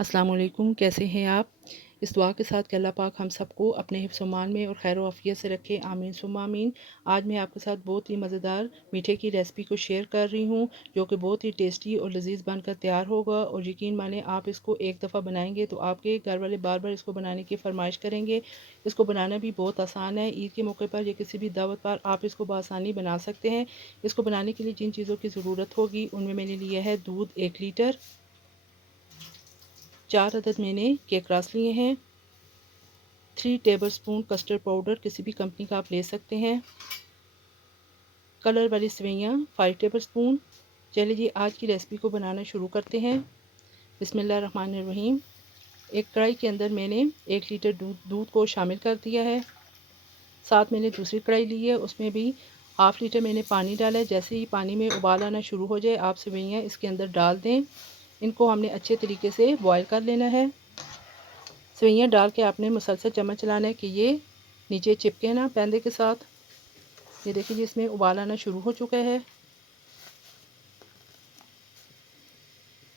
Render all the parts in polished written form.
अस्सलाम वालेकुम, कैसे हैं आप। इस दुआ के साथ कि अल्लाह पाक हम सबको अपने हिफ्ज़-ओ-मान में और खैर आफ़ियत से रखे, आमीन सुम्मा आमीन। आज मैं आपके साथ बहुत ही मज़ेदार मीठे की रेसिपी को शेयर कर रही हूँ, जो कि बहुत ही टेस्टी और लज़ीज़ बनकर तैयार होगा। और यकीन माने आप इसको एक दफ़ा बनाएंगे तो आपके घर वाले बार बार इसको बनाने की फ़रमाइश करेंगे। इसको बनाना भी बहुत आसान है। ईद के मौके पर या किसी भी दावत पर आप इसको बआसानी बना सकते हैं। इसको बनाने के लिए जिन चीज़ों की ज़रूरत होगी उनमें मैंने लिया है दूध 1 लीटर, 4 अदद मैंने केक रस लिए हैं, 3 टेबलस्पून कस्टर्ड पाउडर किसी भी कंपनी का आप ले सकते हैं, कलर वाली सेवइयाँ 5 टेबलस्पून। चलिए जी आज की रेसिपी को बनाना शुरू करते हैं। बिस्मिल्लाहिर्रहमानिर्रहीम। एक कढ़ाई के अंदर मैंने 1 लीटर दूध को शामिल कर दिया है। साथ मैंने दूसरी कढ़ाई ली है, उसमें भी हाफ़ लीटर मैंने पानी डाला है। जैसे ही पानी में उबाल आना शुरू हो जाए आप सेवइयाँ इसके अंदर डाल दें। इनको हमने अच्छे तरीके से बॉयल कर लेना है। सेवइयाँ डाल के आपने मुसलसल चम्मच चलाना है कि ये नीचे चिपके ना पैंदे के साथ। ये देखिए जी इसमें उबाल आना शुरू हो चुका है।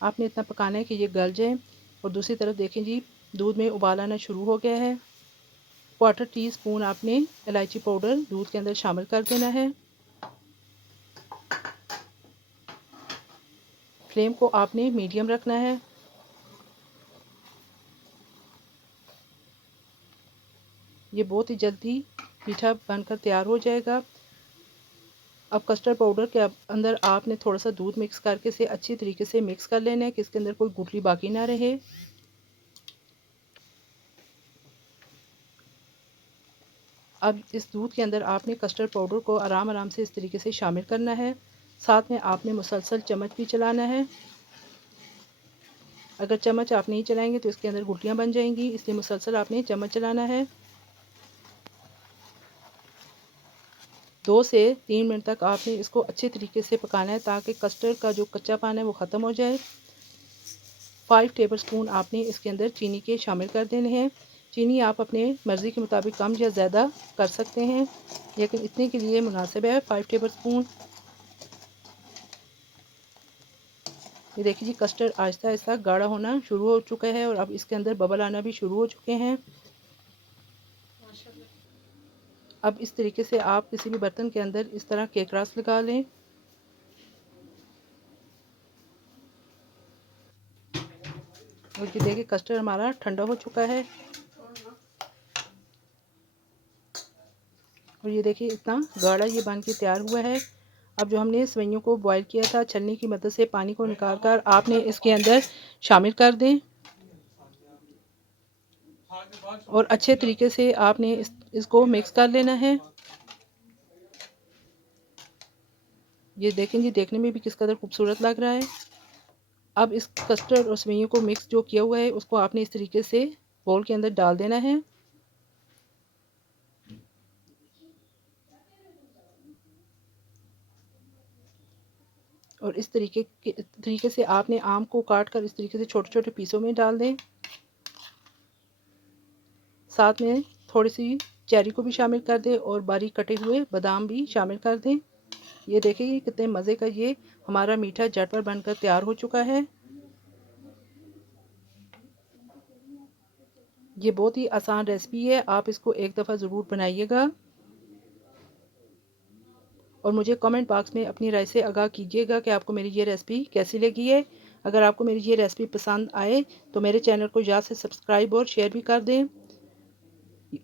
आपने इतना पकाना है कि ये गल जाए। और दूसरी तरफ देखें जी दूध में उबाल आना शुरू हो गया है। 1/4 टीस्पून आपने इलायची पाउडर दूध के अंदर शामिल कर देना है। फ्लेम को आपने मीडियम रखना है। ये बहुत ही जल्दी मीठा बनकर तैयार हो जाएगा। अब कस्टर्ड पाउडर के अंदर आपने थोड़ा सा दूध मिक्स करके इसे अच्छी तरीके से मिक्स कर लेना है कि इसके अंदर कोई गुठली बाकी ना रहे। अब इस दूध के अंदर आपने कस्टर्ड पाउडर को आराम आराम से इस तरीके से शामिल करना है। साथ में आपने मुसलसल चम्मच भी चलाना है। अगर चम्मच आप नहीं चलाएंगे तो इसके अंदर गुठलियाँ बन जाएंगी, इसलिए मुसलसल आपने चम्मच चलाना है। 2 से 3 मिनट तक आपने इसको अच्छे तरीके से पकाना है ताकि कस्टर्ड का जो कच्चापन है वो ख़त्म हो जाए। 5 टेबलस्पून आपने इसके अंदर चीनी के शामिल कर देने हैं। चीनी आप अपने मर्ज़ी के मुताबिक कम या ज़्यादा कर सकते हैं, लेकिन इतने के लिए मुनासिब है 5 टेबलस्पून। ये देखिए जी कस्टर्ड आहिस्ता आहिस्ता गाढ़ा होना शुरू हो चुका है और अब इसके अंदर बबल आना भी शुरू हो चुके हैं। अब इस तरीके से आप किसी भी बर्तन के अंदर इस तरह केक रस लगा लें। और ये देखिए कस्टर्ड हमारा ठंडा हो चुका है। और ये देखिए इतना गाढ़ा ये बन के तैयार हुआ है। अब जो हमने सेवइयों को बॉईल किया था छलनी की मदद से पानी को निकाल कर आपने इसके अंदर शामिल कर दें और अच्छे तरीके से आपने इसको मिक्स कर लेना है। ये देखें जी देखने में भी किस कदर खूबसूरत लग रहा है। अब इस कस्टर्ड और सेवइयों को मिक्स जो किया हुआ है उसको आपने इस तरीके से बोल के अंदर डाल देना है। और इस तरीके से आपने आम को काट कर इस तरीके से छोटे छोटे पीसों में डाल दें। साथ में थोड़ी सी चेरी को भी शामिल कर दें और बारीक कटे हुए बादाम भी शामिल कर दें। ये देखिए कितने मज़े का ये हमारा मीठा झटपट बनकर तैयार हो चुका है। ये बहुत ही आसान रेसिपी है, आप इसको एक दफ़ा ज़रूर बनाइएगा और मुझे कमेंट बॉक्स में अपनी राय से आगाह कीजिएगा कि आपको मेरी ये रेसिपी कैसी लगी है। अगर आपको मेरी ये रेसिपी पसंद आए तो मेरे चैनल को याद से सब्सक्राइब और शेयर भी कर दें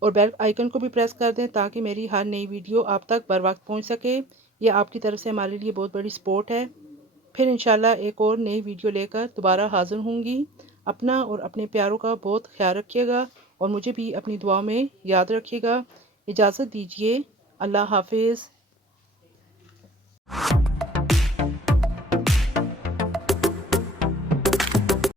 और बेल आइकन को भी प्रेस कर दें ताकि मेरी हर नई वीडियो आप तक बर वक्त पहुँच सके। ये आपकी तरफ से हमारे लिए बहुत बड़ी सपोर्ट है। फिर इंशाल्लाह एक और नई वीडियो लेकर दोबारा हाज़िर होंगी। अपना और अपने प्यारों का बहुत ख्याल रखिएगा और मुझे भी अपनी दुआ में याद रखिएगा। इजाज़त दीजिए। अल्लाह हाफिज़।